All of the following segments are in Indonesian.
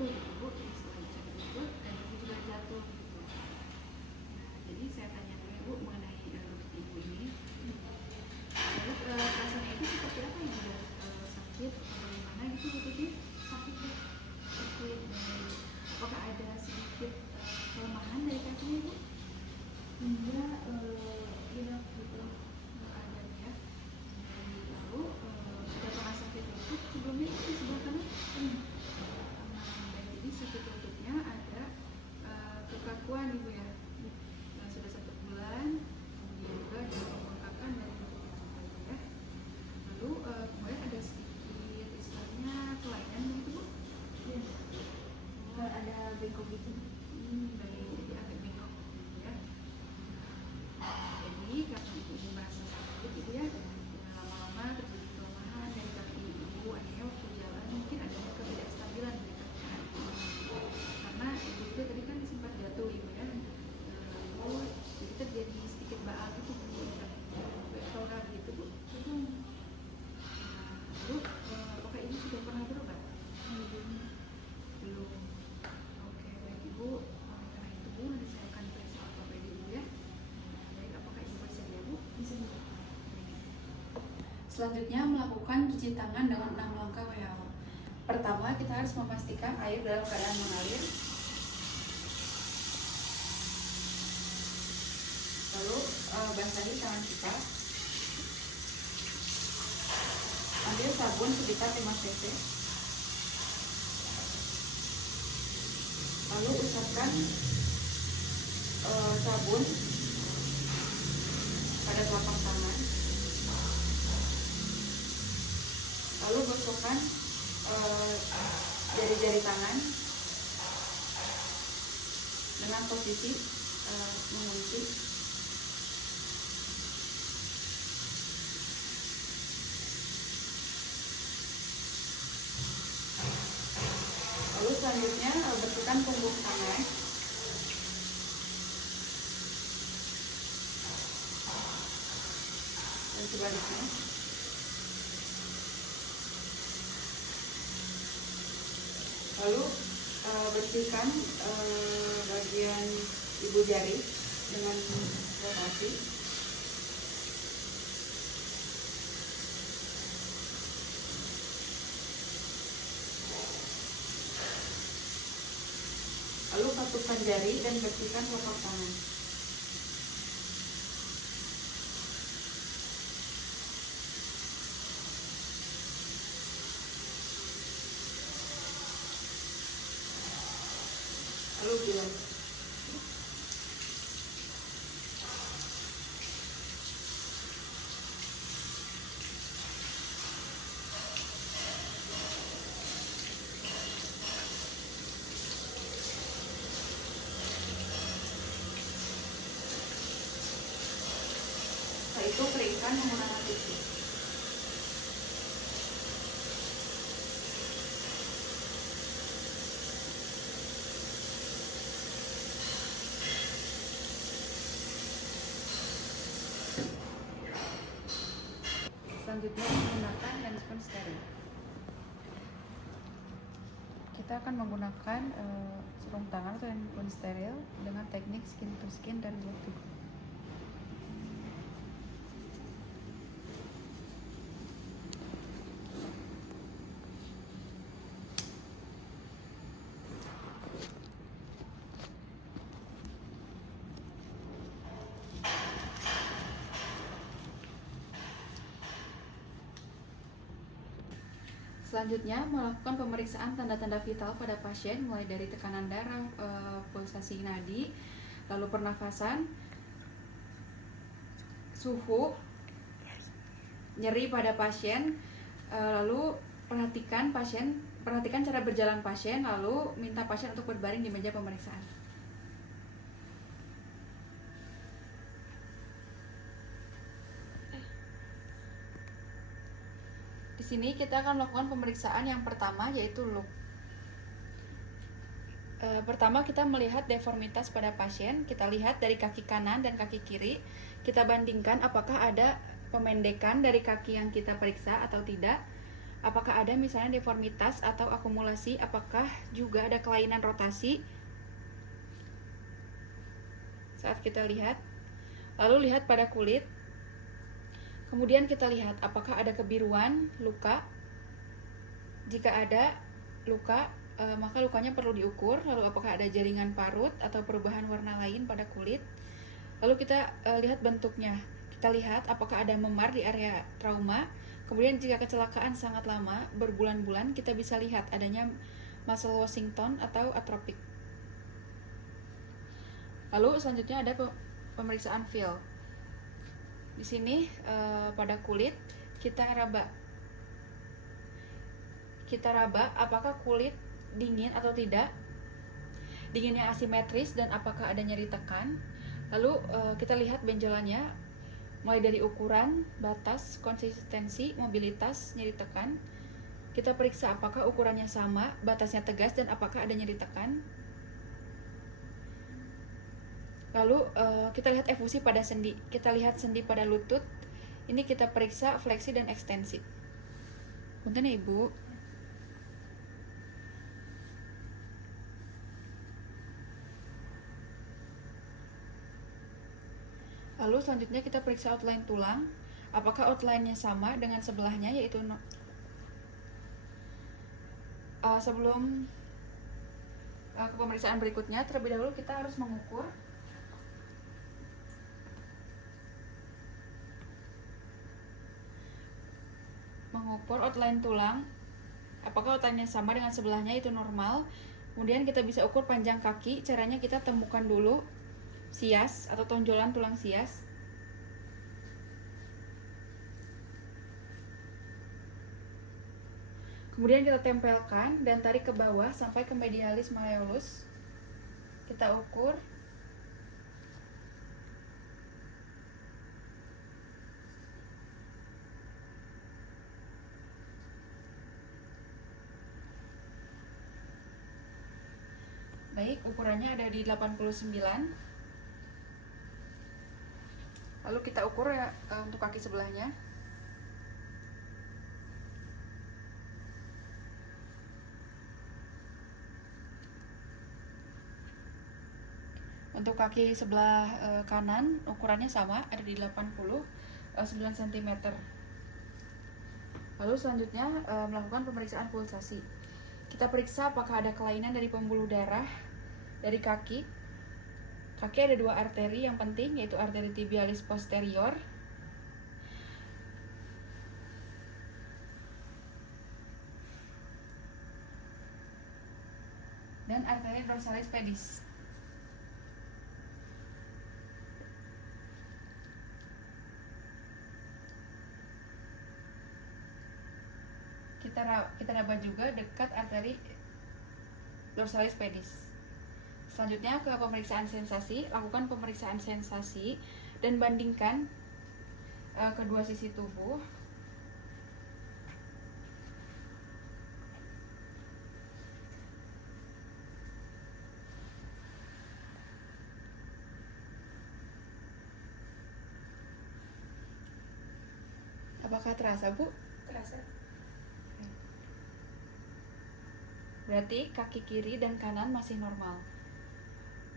jatuh gitu Bu. Jadi setelah sakit lutut dan Ibu juga jatuh gitu. Nah, jadi saya tanya dulu ya Bu mengenai lutut Ibu ini. Lalu rasanya itu seperti apa yang udah sakit atau bagaimana gitu lututnya? Sakit Bu? Sakit dan apakah ada sedikit kelemahan dari kakinya Bu? Enggak, tidak gitu. Nggak ada ya. Lalu sudah pernah sakit lutut sebelumnya itu di sebelah kanan? Jadi sakit lututnya ada kekakuan Ibu ya. Sudah 1 bulan, kemudian juga ada pembengkakan dari lututnya juga Ibu ya. Lalu kemudian ada sedikit istilahnya kelainan begitu Bu? Ya. Ada bengkok gitu. Baik, jadi agak bengkok gitu ya. Jadi karena Ibu merasa sakit Ibu ya, dengan lama-lama terjadi kelemahan dari kaki Ibu, akhirnya waktu jalan mungkin ada ketidakstabilan dari kaki Ibu. Karena Ibu itu tadi kan sempat jatuh Ibu ya, lalu jadi terjadi sedikit baal gitu Bu, berkelap gitu Bu. Lalu apakah Ibu sudah pernah berobat? Belum. Oke, baik Ibu. Karena itu Bu, nanti saya akan periksa ortopedi dulu ya. Baik, apakah Ibu bersedia Bu? Bisa. Selanjutnya melakukan cuci tangan dengan 6 langkah WHO. Pertama, kita harus memastikan air dalam keadaan mengalir. Lalu basahi tangan kita. Ambil sabun sekitar 5 cc. Lalu usapkan sabun pada telapak tangan. Lalu gosokkan jari-jari tangan dengan posisi mengunci. Lalu selanjutnya bersihkan punggung tangan. Dan sebaliknya. Lalu bersihkan bagian ibu jari dengan rotasi. Lalu patupkan jari dan bersihkan telapak tangan. Lalu bilas. Setelah itu keringkan menggunakan tisu. Selanjutnya menggunakan handphone steril. Kita akan menggunakan sarung tangan atau handphone steril dengan teknik skin to skin dan glove to glove. Selanjutnya, melakukan pemeriksaan tanda-tanda vital pada pasien mulai dari tekanan darah, pulsasi nadi, lalu pernafasan, suhu, nyeri pada pasien, lalu perhatikan cara berjalan pasien, lalu minta pasien untuk berbaring di meja pemeriksaan. Di sini kita akan melakukan pemeriksaan yang pertama, yaitu look. Pertama kita melihat deformitas pada pasien. Kita lihat dari kaki kanan dan kaki kiri. Kita bandingkan apakah ada pemendekan dari kaki yang kita periksa atau tidak. apakah ada misalnya deformitas atau akumulasi, apakah juga ada kelainan rotasi saat kita lihat. Lalu lihat pada kulit. Kemudian kita lihat apakah ada kebiruan, luka. Jika ada luka, maka lukanya perlu diukur. Lalu apakah ada jaringan parut atau perubahan warna lain pada kulit. Lalu kita lihat bentuknya. Kita lihat apakah ada memar di area trauma. Kemudian jika kecelakaan sangat lama, berbulan-bulan, kita bisa lihat adanya muscle Washington atau atropik. Lalu selanjutnya ada pemeriksaan feel. Di sini pada kulit kita raba apakah kulit dingin atau tidak, dinginnya asimetris dan apakah ada nyeri tekan. Lalu kita lihat benjolannya mulai dari ukuran, batas, konsistensi, mobilitas, nyeri tekan. Kita periksa apakah ukurannya sama, batasnya tegas, dan apakah ada nyeri tekan. Lalu kita lihat efusi pada sendi. Kita lihat sendi pada lutut. Ini kita periksa fleksi dan ekstensi. Punten ya Ibu. Lalu selanjutnya kita periksa outline tulang. Apakah outline-nya sama dengan sebelahnya, yaitu sebelum ke pemeriksaan berikutnya, terlebih dahulu kita harus mengukur outline tulang. Apakah outline-nya sama dengan sebelahnya, itu normal. Kemudian kita bisa ukur panjang kaki. Caranya kita temukan dulu sias atau tonjolan tulang sias. Kemudian kita tempelkan dan tarik ke bawah sampai ke medialis malleolus. Kita ukur. Baik, ukurannya ada di 89. Lalu kita ukur ya untuk kaki sebelahnya. Untuk kaki sebelah kanan ukurannya sama, ada di 89 cm. Lalu selanjutnya melakukan pemeriksaan pulsasi. Kita periksa apakah ada kelainan dari pembuluh darah dari kaki. Kaki ada 2 arteri yang penting, yaitu arteri tibialis posterior dan arteri dorsalis pedis. Kita raba juga dekat arteri dorsalis pedis. Selanjutnya ke pemeriksaan sensasi. Lakukan pemeriksaan sensasi dan bandingkan kedua sisi tubuh. Apakah terasa, Bu? Terasa. Berarti kaki kiri dan kanan masih normal.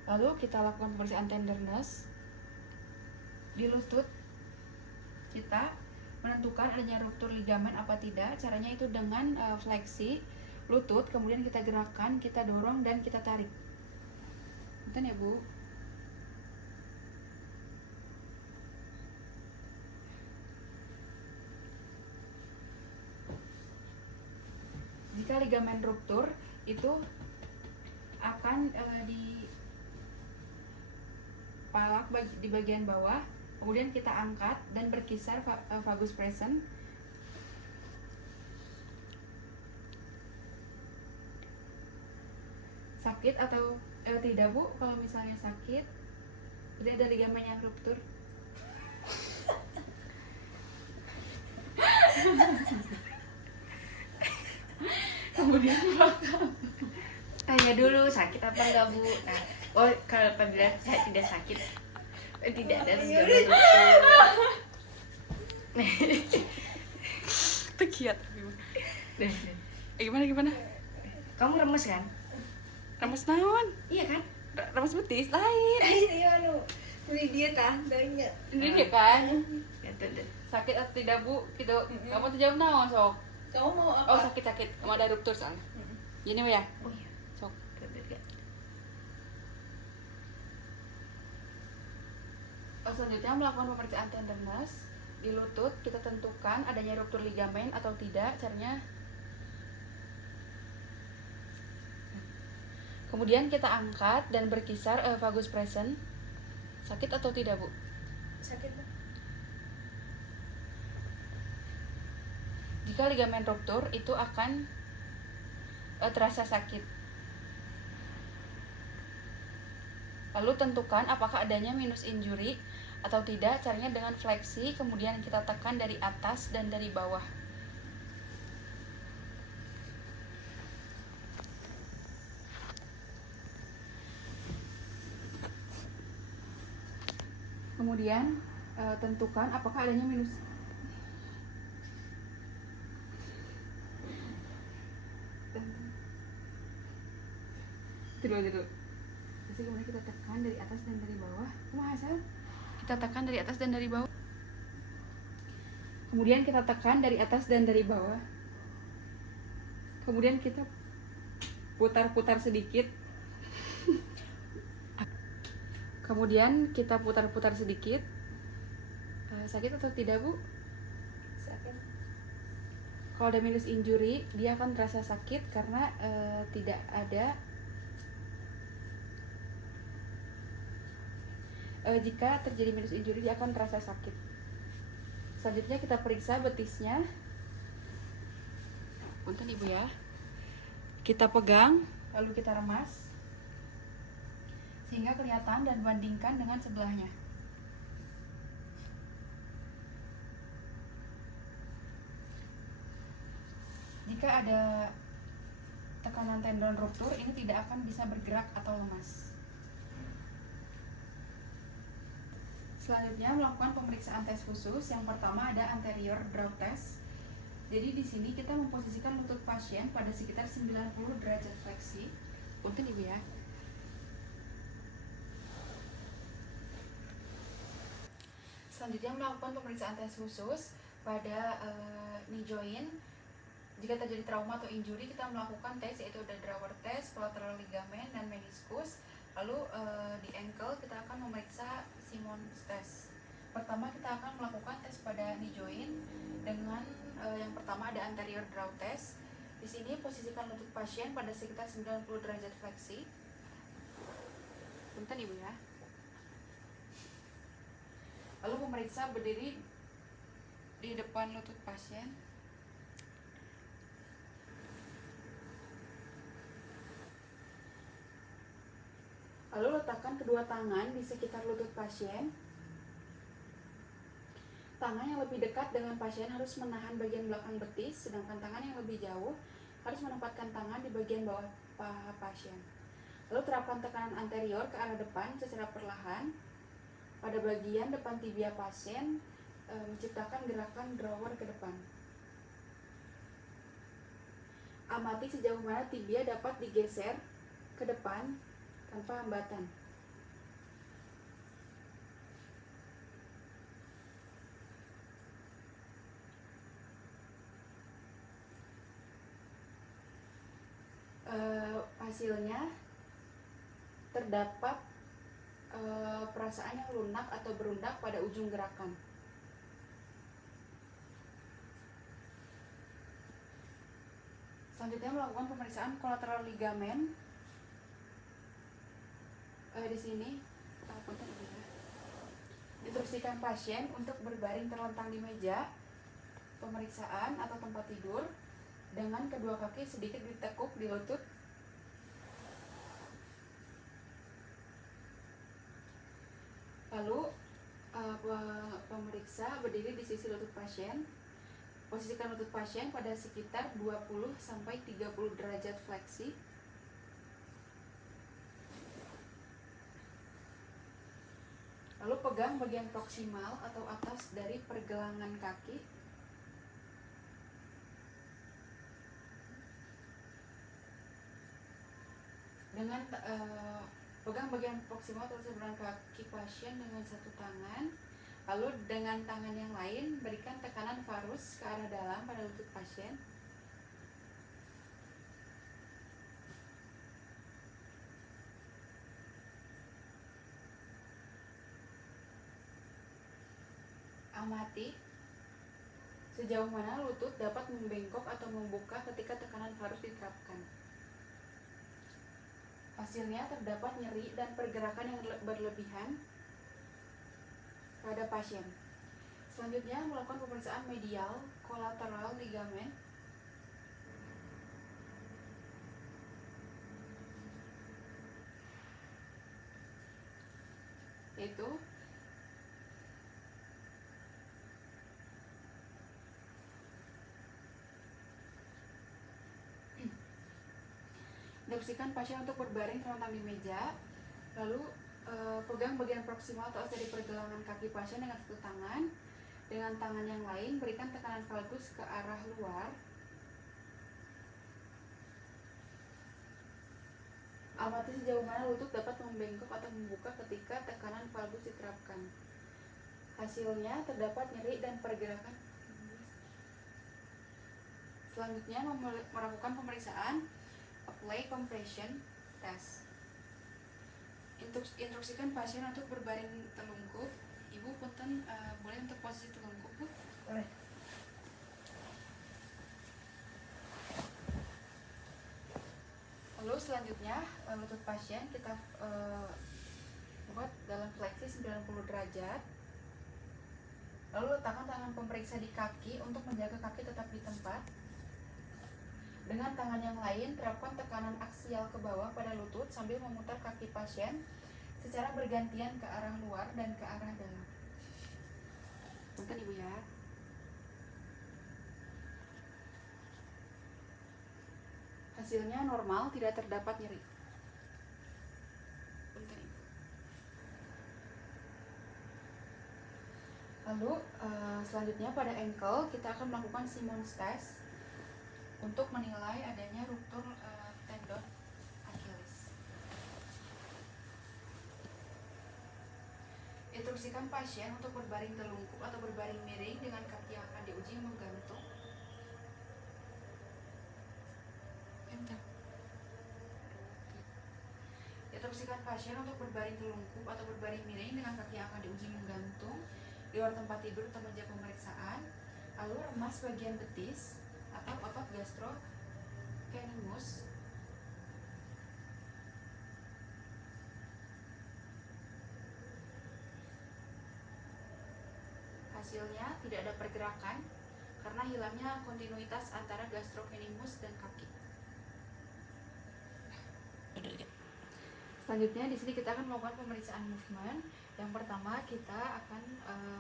Lalu kita lakukan pemeriksaan tenderness di lutut. Kita menentukan adanya ruptur ligamen apa tidak. Caranya itu dengan fleksi lutut, kemudian kita gerakkan, kita dorong dan kita tarik. Betul ya, Bu? Jika ligamen ruptur itu akan dipalak di bagian bawah, kemudian kita angkat dan berkisar vagus present. Sakit atau tidak, Bu? Kalau misalnya sakit, berarti ada ligamen yang ruptur. Kemudian tanya dulu sakit apa enggak, Bu. Nah, kalau apabila saya tidak sakit, tidak ada ligamen ruptur. Tekiat. Gimana? Kamu remes kan? Remes naon? Iya kan? Remes betis lain. Iya anu. Ini dia tandanya. Ini dia kan. Ya tuh. Sakit atau tidak bu? Gitu. Kamu tuh jawab naon sok? Kamu mau apa? Oh sakit. Kamu ada ruptur soalnya. Gini ya. Oh iya. Sok. Selanjutnya melakukan pemeriksaan tenderness di lutut. Kita tentukan adanya ruptur ligamen atau tidak. Caranya. Kemudian kita angkat dan berkisar vagus present. Sakit atau tidak bu? Sakit tuh. Jika ligamen ruptur itu akan terasa sakit. Lalu tentukan apakah adanya minus injury atau tidak. Caranya dengan fleksi, kemudian kita tekan dari atas dan dari bawah. Kemudian tentukan apakah adanya minus. Tidur. Jadi kemudian kita tekan dari atas dan dari bawah. Hasil? Kita tekan dari atas dan dari bawah. Kemudian kita tekan dari atas dan dari bawah. Kemudian kita putar-putar sedikit. Kemudian kita putar-putar sedikit. Sakit atau tidak bu? Sakit. Kalau ada minus injury, dia akan terasa sakit karena tidak ada. Jika terjadi minus injury, dia akan terasa sakit. Selanjutnya kita periksa betisnya. Punten ibu ya. Kita pegang, lalu kita remas sehingga kelihatan dan bandingkan dengan sebelahnya. Jika ada tekanan tendon ruptur, ini tidak akan bisa bergerak atau lemas. Selanjutnya melakukan pemeriksaan tes khusus. Yang pertama ada anterior draw test. Jadi di sini kita memposisikan lutut pasien pada sekitar 90 derajat fleksi. Punten ibu ya. Selanjutnya melakukan pemeriksaan tes khusus pada knee joint. Jika terjadi trauma atau injury, kita melakukan tes yaitu ada drawer test, collateral ligament, dan meniscus. Lalu di ankle kita akan memeriksa Simmons test. Pertama kita akan melakukan tes pada knee joint dengan yang pertama ada anterior draw test. Di sini posisikan lutut pasien pada sekitar 90 derajat fleksi. Punten ibu ya. Lalu memeriksa berdiri di depan lutut pasien. Lalu letakkan kedua tangan di sekitar lutut pasien. Tangan yang lebih dekat dengan pasien harus menahan bagian belakang betis, sedangkan tangan yang lebih jauh harus menempatkan tangan di bagian bawah paha pasien. Lalu terapkan tekanan anterior ke arah depan secara perlahan pada bagian depan tibia pasien, menciptakan gerakan drawer ke depan. Amati sejauh mana tibia dapat digeser ke depan tanpa hambatan. Hasilnya terdapat perasaan yang lunak atau berundak pada ujung gerakan. Selanjutnya melakukan pemeriksaan kolateral ligamen. Di sini instruksikan pasien untuk berbaring terlentang di meja pemeriksaan atau tempat tidur dengan kedua kaki sedikit ditekuk di lutut. Lalu pemeriksa berdiri di sisi lutut pasien. Posisikan lutut pasien pada sekitar 20-30 derajat fleksi. Lalu pegang bagian proksimal atau atas dari pergelangan kaki. Dengan pegang bagian proksimal atau seberang kaki pasien dengan satu tangan, lalu dengan tangan yang lain berikan tekanan varus ke arah dalam pada lutut pasien. Amati sejauh mana lutut dapat membengkok atau membuka ketika tekanan varus diterapkan. Hasilnya terdapat nyeri dan pergerakan yang berlebihan pada pasien. Selanjutnya melakukan pemeriksaan medial kolateral ligamen. Yaitu instruksikan pasien untuk berbaring terlentang di meja, lalu pegang bagian proksimal atau dari pergelangan kaki pasien dengan satu tangan. Dengan tangan yang lain berikan tekanan valgus ke arah luar. Amati sejauh mana lutut dapat membengkok atau membuka ketika tekanan valgus diterapkan. Hasilnya terdapat nyeri dan pergerakan. Selanjutnya melakukan pemeriksaan apply compression test. Instruksikan pasien untuk berbaring telungkup. Ibu punten boleh untuk posisi telungkup, Bu? Boleh. Lalu selanjutnya lutut pasien kita buat dalam fleksi 90 derajat. Lalu letakkan tangan pemeriksa di kaki untuk menjaga kaki tetap di tempat. Dengan tangan yang lain, terapkan tekanan aksial ke bawah pada lutut sambil memutar kaki pasien secara bergantian ke arah luar dan ke arah dalam. Punten Ibu ya. Hasilnya normal, tidak terdapat nyeri. Punten Ibu. Lalu selanjutnya pada ankle kita akan melakukan Simmons test untuk menilai adanya ruptur tendon Achilles. Instruksikan pasien untuk berbaring telungkup atau berbaring miring dengan kaki yang akan diuji menggantung. Instruksikan pasien untuk berbaring telungkup atau berbaring miring dengan kaki yang akan diuji menggantung di luar tempat tidur atau meja pemeriksaan. Lalu remas bagian betis atau otot gastrocnemius. Hasilnya tidak ada pergerakan karena hilangnya kontinuitas antara gastrocnemius dan kaki. Selanjutnya di sini kita akan melakukan pemeriksaan movement. Yang pertama kita akan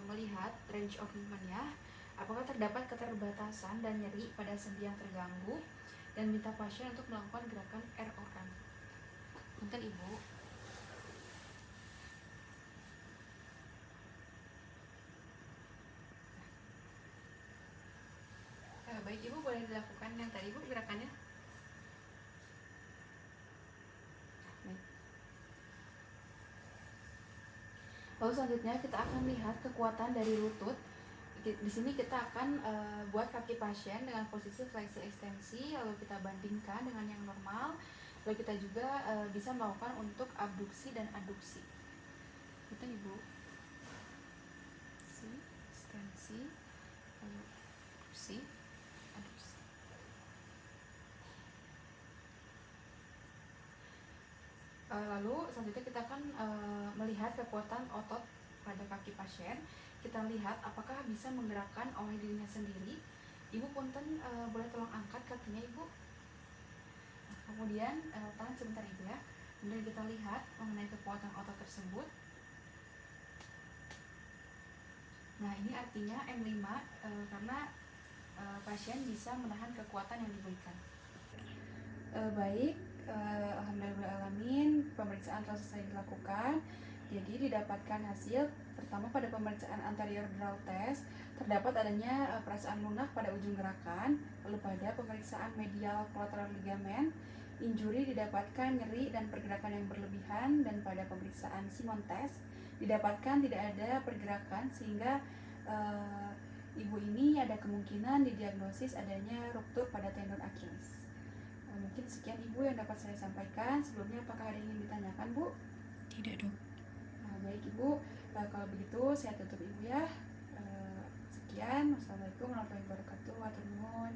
melihat range of movement-nya. Apakah terdapat keterbatasan dan nyeri pada sendi yang terganggu, dan minta pasien untuk melakukan gerakan air organ. Punten Ibu. Baik Ibu, boleh dilakukan yang tadi Ibu gerakannya. Lalu selanjutnya kita akan lihat kekuatan dari lutut. Di sini kita akan buat kaki pasien dengan posisi fleksi ekstensi, lalu kita bandingkan dengan yang normal. Lalu kita juga bisa melakukan untuk abduksi dan aduksi. Itu Ibu. Ekstensi, lalu abduksi, aduksi. Lalu selanjutnya kita akan melihat kekuatan otot pada kaki pasien. Kita lihat apakah bisa menggerakkan oleh dirinya sendiri. Ibu punten boleh tolong angkat kakinya Ibu. Nah, kemudian tahan sebentar Ibu ya. Kemudian kita lihat mengenai kekuatan otot tersebut. Nah ini artinya M5 karena pasien bisa menahan kekuatan yang diberikan. Baik, alhamdulillahirrahmanirrahim, pemeriksaan telah selesai dilakukan. Jadi didapatkan hasil pertama pada pemeriksaan anterior draw test terdapat adanya perasaan lunak pada ujung gerakan. Lalu pada pemeriksaan medial collateral ligament injuri didapatkan nyeri dan pergerakan yang berlebihan, dan pada pemeriksaan Simon test didapatkan tidak ada pergerakan sehingga ibu ini ada kemungkinan didiagnosis adanya ruptur pada tendon Achilles. Mungkin sekian ibu yang dapat saya sampaikan. Sebelumnya apakah ada yang ingin ditanyakan, Bu? Tidak, Dok. Nah, baik ibu, kalau begitu saya tutup ibu ya. Sekian, wassalamualaikum warahmatullahi wabarakatuh. Hatur nuhun.